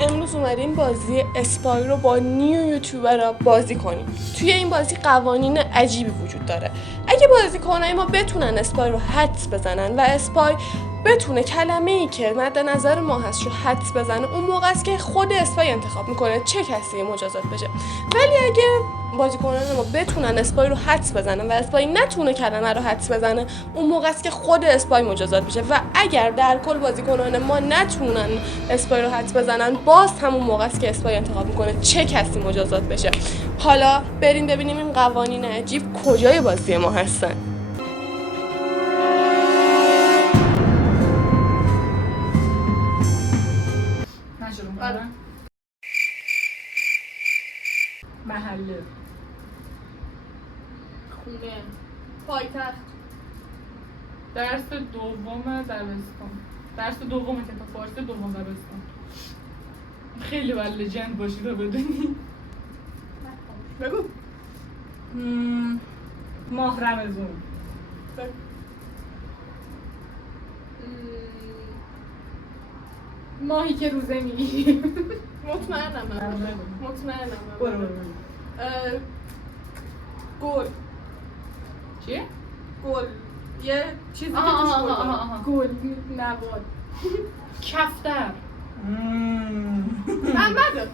امروز اومدیم بازی اسپای رو با نیو یوتیوبرها بازی کنیم. توی این بازی قوانین عجیبی وجود داره. اگه بازیکنای ما بتونن اسپای رو حدس بزنن و اسپای بتونه کلمه‌ای که مد نظر ما هست رو حدس بزنه، اون موقع است که خود اسپای انتخاب میکنه چه کسی مجازات بشه. ولی اگه بازیکنان ما بتونن اسپای رو حدس بزنن و اسپای نتونه کلمه رو حدس بزنه، اون موقع است که خود اسپای مجازات بشه. و اگر در کل بازیکنان ما نتونن اسپای رو حدس بزنن، باز همون موقع است که اسپای انتخاب میکنه چه کسی مجازات بشه. حالا بریم ببینیم این قوانین عجیب کجای بازی ما هستن. محله، خونه، پایتخت، درس دوم دبستان، درس دوم کتاب فارسی دوم دبستان. خیلی باید لجند باشی تا بدونی. بگو. ماه رمضان. ماهی که روزه میگیری. مطمئنم برو. گل. چیه؟ گل. یه چیزی که توش گل نبات. کفتر. محمده.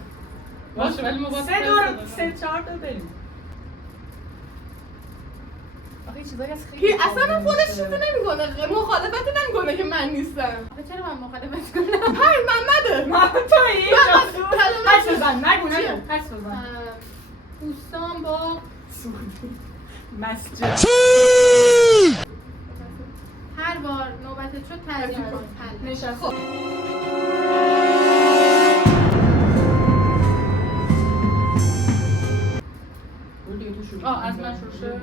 باشه ولی ما باید 3-4 تا بریم. آخه چیزایی از خیلی اصلا خودش چیزی نمیکنه، مخالفتی نمیکنه که من نیستم. چرا من مخالفت کنم؟ های محمده. محمد تویی؟ حدس بزن، نگو حدس بزن. دوستان با مسجد. هر بار نوبتت شد تعظیم کن. نشست. از من شروع.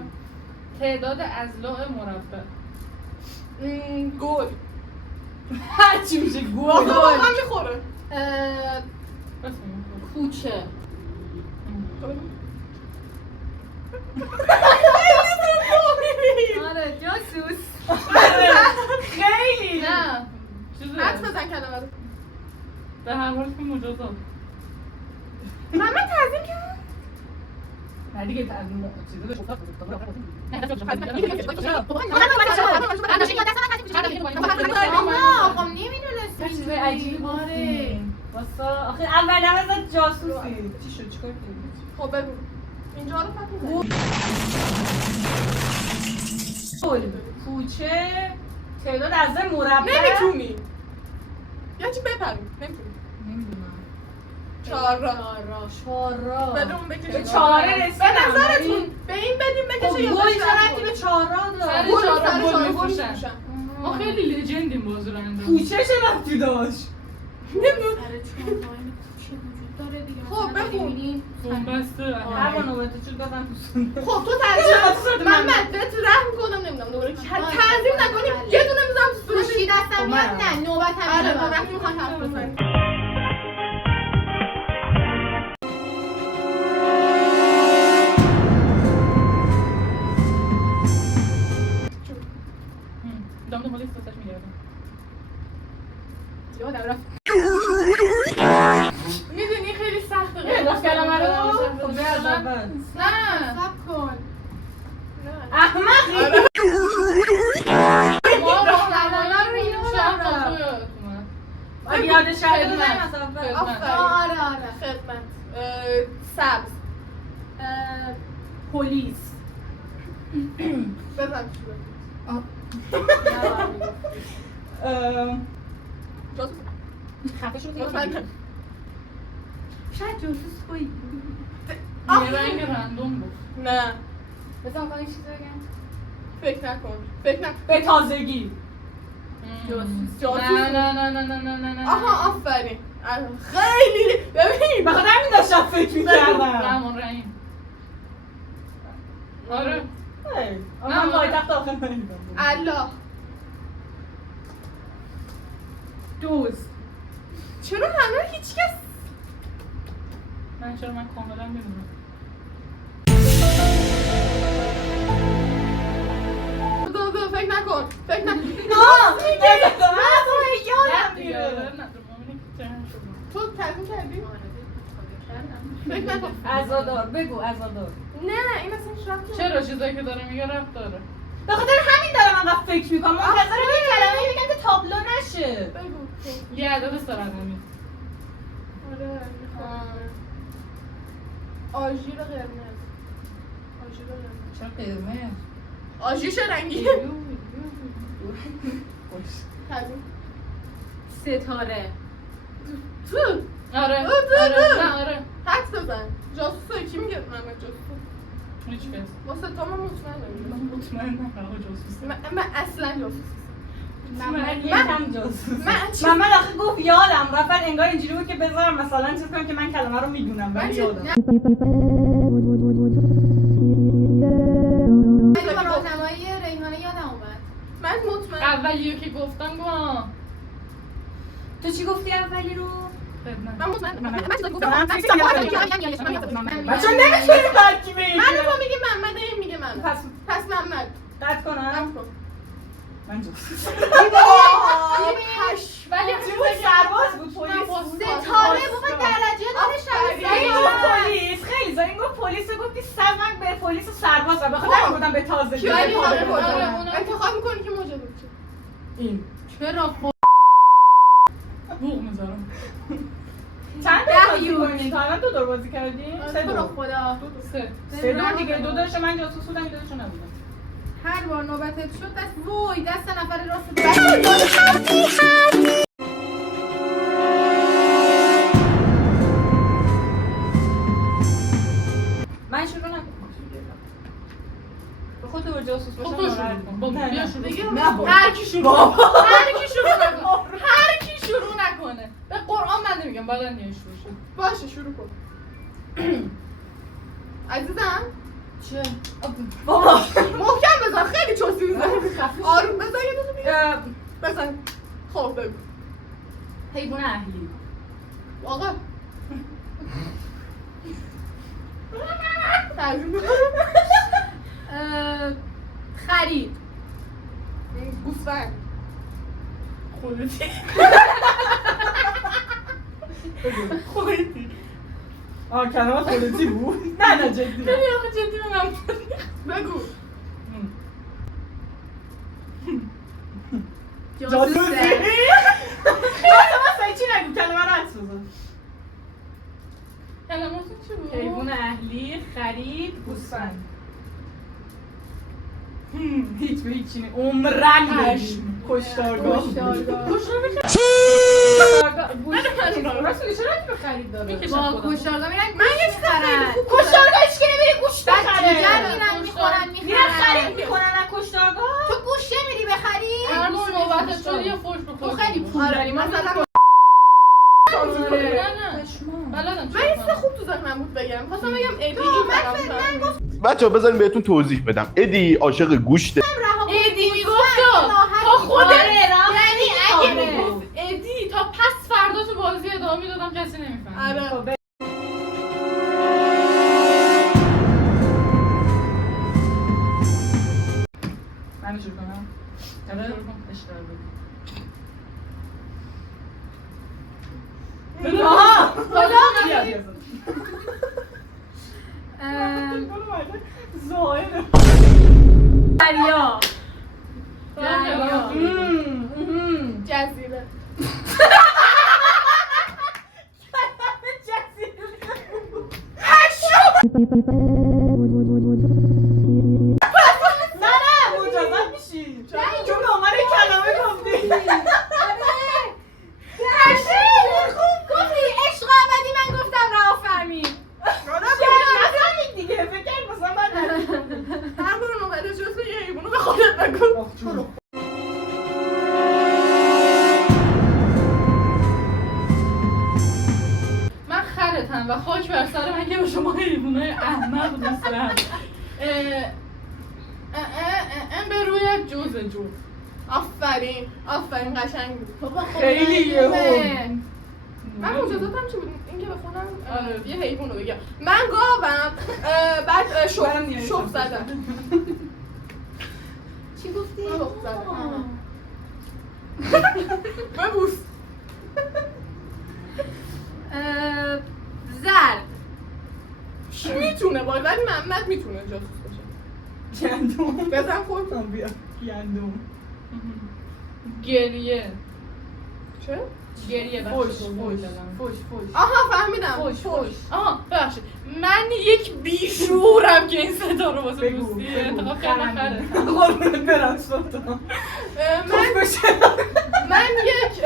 تعداد اضلاع مربع. گل. هرچی میشه گل. واقعا میخوره. کوچه. آره جاسوس. خیلی نه حدس بزن کلمه رو. به هر حال که مجازات. محمد تعظیم کرد؟ نه دیگه تعظیم چیزی بهش گفتم. آقا نمیدونستم چیزای عجیبی آره واسه آخه اول نمیزد جاسوسی. چی شد چیکار کردی؟ خب بگو. اینجا رو فقط گل. کوچه. تعداد اعضای مربع. نمیتونی. یا چی بپرون. نمیتونی. نمیدونم. 4 چهار بدون بکشه. به 4 رسیدم. به نظرتون به این بدیم بکشه یا گل بشه؟ چرا به 4 داره؟ گل می‌فروشن. می‌فروشن. ما خیلی لجندیم بازی رو انجام. کوچه چه ربطی داشت؟ نمیدونم. خب بخون. بسته. هر با نوبته چون دادم تو سنده. خب تو تعظیم محمد بهت رحم کنم نمیدونم دوباره تعظیم نکنی یه دونه میذارم تو صورتت. گوشی دستم میاد نه نوبت هم آره میاد. وقتی میخوام حرف بزنم. دام دنبال استاتش میگردم. یادم رفت. میدونی خیلی سخته. یه کلمه رو خب به از اول. نه صبر کن. احمقی. ما راهنمایی رو اینو اگه یاد شهر بزنیم از اول. آره خدمت. سبز. پلیس. بزن جاسوس. خفه شد مطمئنم. شاید جاسوس خویی. یه رنگ رندوم بود. نه بذار من یه چیزی بگم. فکر نکن. فکر نکن. به تازگی. جاسوس. نه. آها آفرین. خیلی ببین بخاطر همین داشتم فکر می‌کردم. رحمان رحیم. آره. من پایتخت آخر نمیدونم. الله. دوست. چرا همه هیچ کس من کاملا میدونم. دو فکر نکن. نه. نه تو تضمین کردی؟ فکر نکن عزادار بگو عزادار. نه این اصلا شرط چرا چیزایی که داره میگه رفت داره؟ به خاطر همین دارم انقدر فکر میکنم. منتظرم یه کلمه میگم که تابلو نشه. بگو یه عدد سرعدمی. آره آژیر قرمز آژیر قرمز چرا قرمز؟ آژیر چه رنگی؟ تضمین ستاره. تو آره نه آره حدس بزن جاسوسه کی میگه محمد جاسوس هیچ کس واسه تو من مطمئنم مطمئنم آقا جاسوس من اصلا جاسوس من یکم جاسوس. من محمد آخه گفت یادم رفت انگار اینجوری بود که بذارم مثلا چیز کنم که من کلمه رو میدونم ولی یادم. راهنمایی ریحانه یادم اومد. من مطمئنم اولیو که گفتم گوها تو چی گفتی اولی رو؟ من مطمئنم من بچه نمیتونیم ترکی بگیم. تو میگی محمد این میگه من پس محمد قطع کنم؟ قطع کن من جاسوس. ولی چی بود؟ سرباز بود پلیس بود؟ ستاره بابا درجه داره این گفت پلیس خیلی زا این گفت پلیس و گفتی سمک به پلیس و سرباز و بخاطر بودم به تازگی ولی آره. انتخاب میکنی که ماجرا چیه این چرا بوق میذارم چند ده تا بازی یوک. کنیم؟ تا الان 2 دور بازی کردیم؟ 3 تو رو دور خدا. 3 دور دیگه 2 دورش من جاسوس بودم 2 دورش نبودم. هر بار نوبتت شد دست نفر راست من شروع نکنم به خود دور جاسوس خب باشم تو ناراحت شروع کن. کن بابا نه، بیا نه. شروع دیگه کن. نه بابا. هر کی شروع نکنه هر کی شروع نکنه به قرآن من نمیگم باید نیش باشه باشه شروع کن عزیزم چه؟ بابا محکم بزن خیلی چوسی میزنی آروم بزن یه دونه بیا بزن خب بگو حیوان اهلی آقا تضمین خرید. گوسفند خودتی خودتی کلمه خودتی بود؟ نه جدی خیلی آخه جدی به من بگو جاسوسی؟ مثلا چی نگو کلمه رو عکس بزن. کلماتون چی بود؟ حیوان اهلی خرید گوسفند. هیچ به هیچی نه عمرن پشم. کشتارگاه کشتارگاه. راستولی چرا که به خرید داره؟ میکشم با خودم. کشتارگاه میرن من یه چیز خیلی خوب کشتارگاه هیچ که نمیری گوشت بخره دیگر میرن میخورن میرن خرید میکنن از کشتارگاه تو گوشه میری بخری؟ هر بار نوبتت شد یه فوش بخور تو خیلی پول آره داری. مثلا نه بلدم من یه چیز خوب تو ذهنم بود بگم خواستم بگم ادی بچه ها بذاریم بهتون توضیح بدم. ادی عاشق گوشته. ادی میگفت تا خودت یعنی اگه میگفت ادی تا پس فردا تو بازی ادامه میدادم کسی نمیفهمید آره من شروع کنم؟ شروع کن. اشتر بگو آها زاهده دریا. جزیره نه مجازات میشی چون به عنوان کلمه گفتی گفتی عشق ابدی من گفتم رها فهمید. نفهمید دیگه فکر کرد مثلا من هر بار نوبت جز یه حیوانو به خودت بگو من خرتم و خاک بر سر من که به شما حیوانای احمق دوست دارم این به روی جوز جو آفرین قشنگ بود بابا خیلی یهو. من مجازاتم چی بود؟ اینکه به خودم آره. یه حیوانو بگم من گاوم بعد منم شخ زدم چی گفتی؟ شخ زدم ببوس میتونه باید ولی محمد میتونه جاسوس باشه. گندم بزن خود. بیا گندم گریه چه؟ گریه فوش آها فهمیدم. فوش. آها ببخشید من یک بیشورم که این صدا رو واسه بگو دوستی انتخاب کردم خره قربونت برم سلطان من یک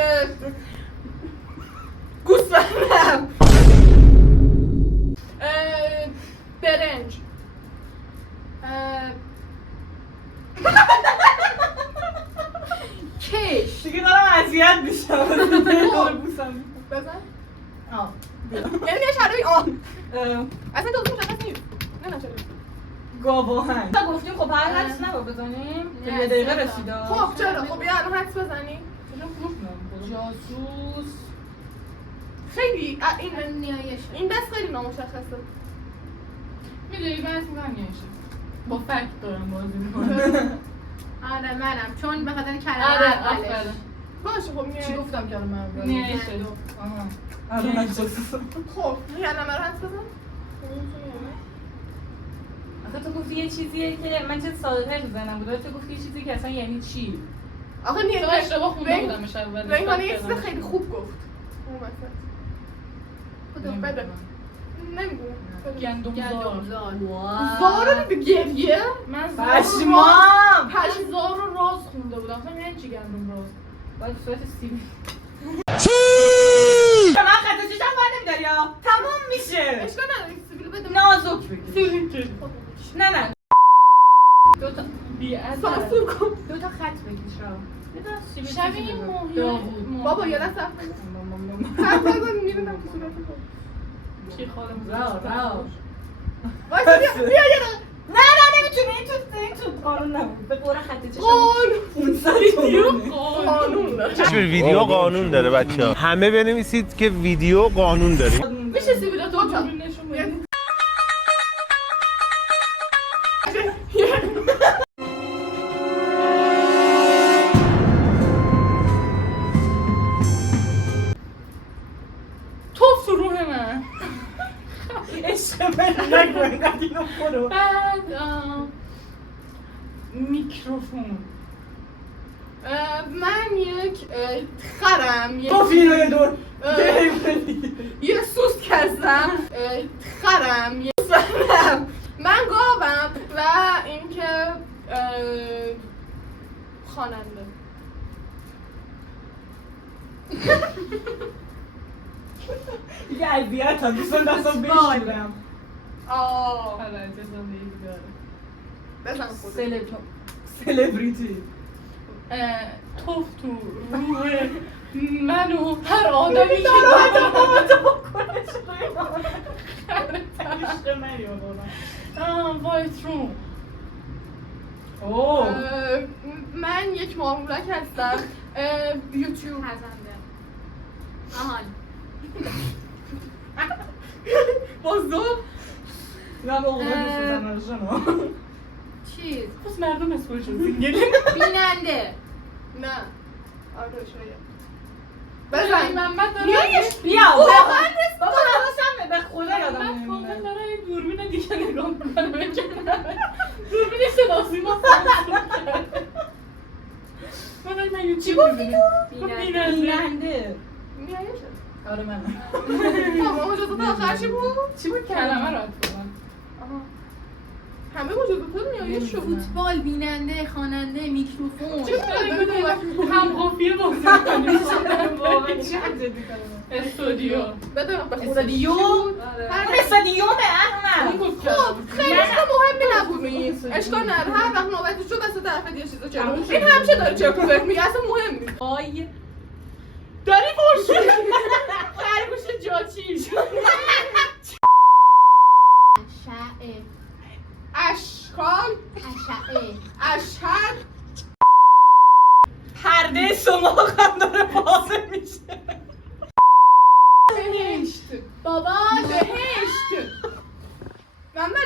گوسفندم. برنج. کش. دیگه دارم اذیت میشم بوسم بزن. آه یعنی یه شرایی اصلا دوست مشخص نیست. نه چرا؟ گاواهنگ تا گفتیم خب هر حدس نبا بزنیم به یه دقیقه رسیده خب چرا؟ خب بیا الان حدس بزنیم. جاسوس خیلی این نیایشه. این دست خیلی نامشخصه. میدونی من اسم من نیشه با فکت دارم بازی میکنم آره منم چون به خاطر کلمه آره اولش. آفرین باشه خب میای. چی گفتم که من نیشه آها آره من جاسوس خب کلمه رو حدس بزن. آخه تو گفتی یه چیزیه که من چه ساده‌تر تو ذهنم بود تو گفتی یه چیزی که اصلا یعنی چی آخه تو نیست اشتباه خونده بودمش اول ریحانه یه چیز خیلی خوب گفت. اون وسط. کدوم؟ بده. نمیدونم. گندم زار زارو دیدی گریه؟ من پشمام زار رو راز خونده بودم اصلا یعنی چی گندم راز باید صورت سیبیل من خطا چشم باید نمیداری یا تمام میشه اشکال نداره سیبیل بده. نازک بگیر نه دوتا بیعت سانسور کن. دو تا خط بکش را. شبیه ماهی بابا یه دست حرف بزن. حرف بزن میبینم تو صورت تو. کی خالم راو وایسا بیا یه دقیقه. نه نمیتونی این تو قانون نبود به قرآن خط چشم قانون. 500 تومنه قانون داره. چه ویدیو قانون داره بچه‌ها همه بنویسید که ویدیو قانون داره میشه سیبیل تو تا نشون بدی توف تو روح من عشق من نگو اینقدر اینو برو بعد میکروفون من یک خرم. یک تو فیلم دور یه سوست کردم. خرم. یه سرم. من گاوم و اینکه خواننده. دیگه اذیت هم دوستان دستم بشورم آه حالا اجازه بدید داره بزن خودت. سلبریتی توف تو روح من و هر آدمی که دارم بابا بکنه عشق من یا بابا وایت روم اوه من یک مامورک هستم. یوتیوب پزنده. آهان. بازدو. نه با اومد بسیزن شما چیز. پس مردم اسمش رو سینگلی بیننده. نه آره شاید. بزنی بزن. محمد داره نیایش بیا واقعا نیست بابا حواسم به خدا یادم محمد کامل نمیاد داره این دوربین دیگه نگاه میکنه دوربین صدا سیما سانسور کرده من یوتیوب میبینم بیننده نیایش آره من بابا مجازات آخر چی بود؟ چی بود کلمه رو اتفاقا همه مجازات نیایش شد. فوتبال، بیننده، خواننده، میکروفون. هم قافیه بازی کنیم واقعا چقدر جدی کنم استودیو بده به خودت. استادیو هر استادیوم احمد خب خیلی مهمی نبود این. اشکال نداره هر وقت نوبت شد دست طرف یه چیزا چرا این همیشه داره چرا پرت میگه اصلا مهم نیست. آی داری برش خرگوش جاچی اشعه. اشکال اشعه. اشهد پرده شما هم داره باز میشه بهشت. بابا بهشت. محمد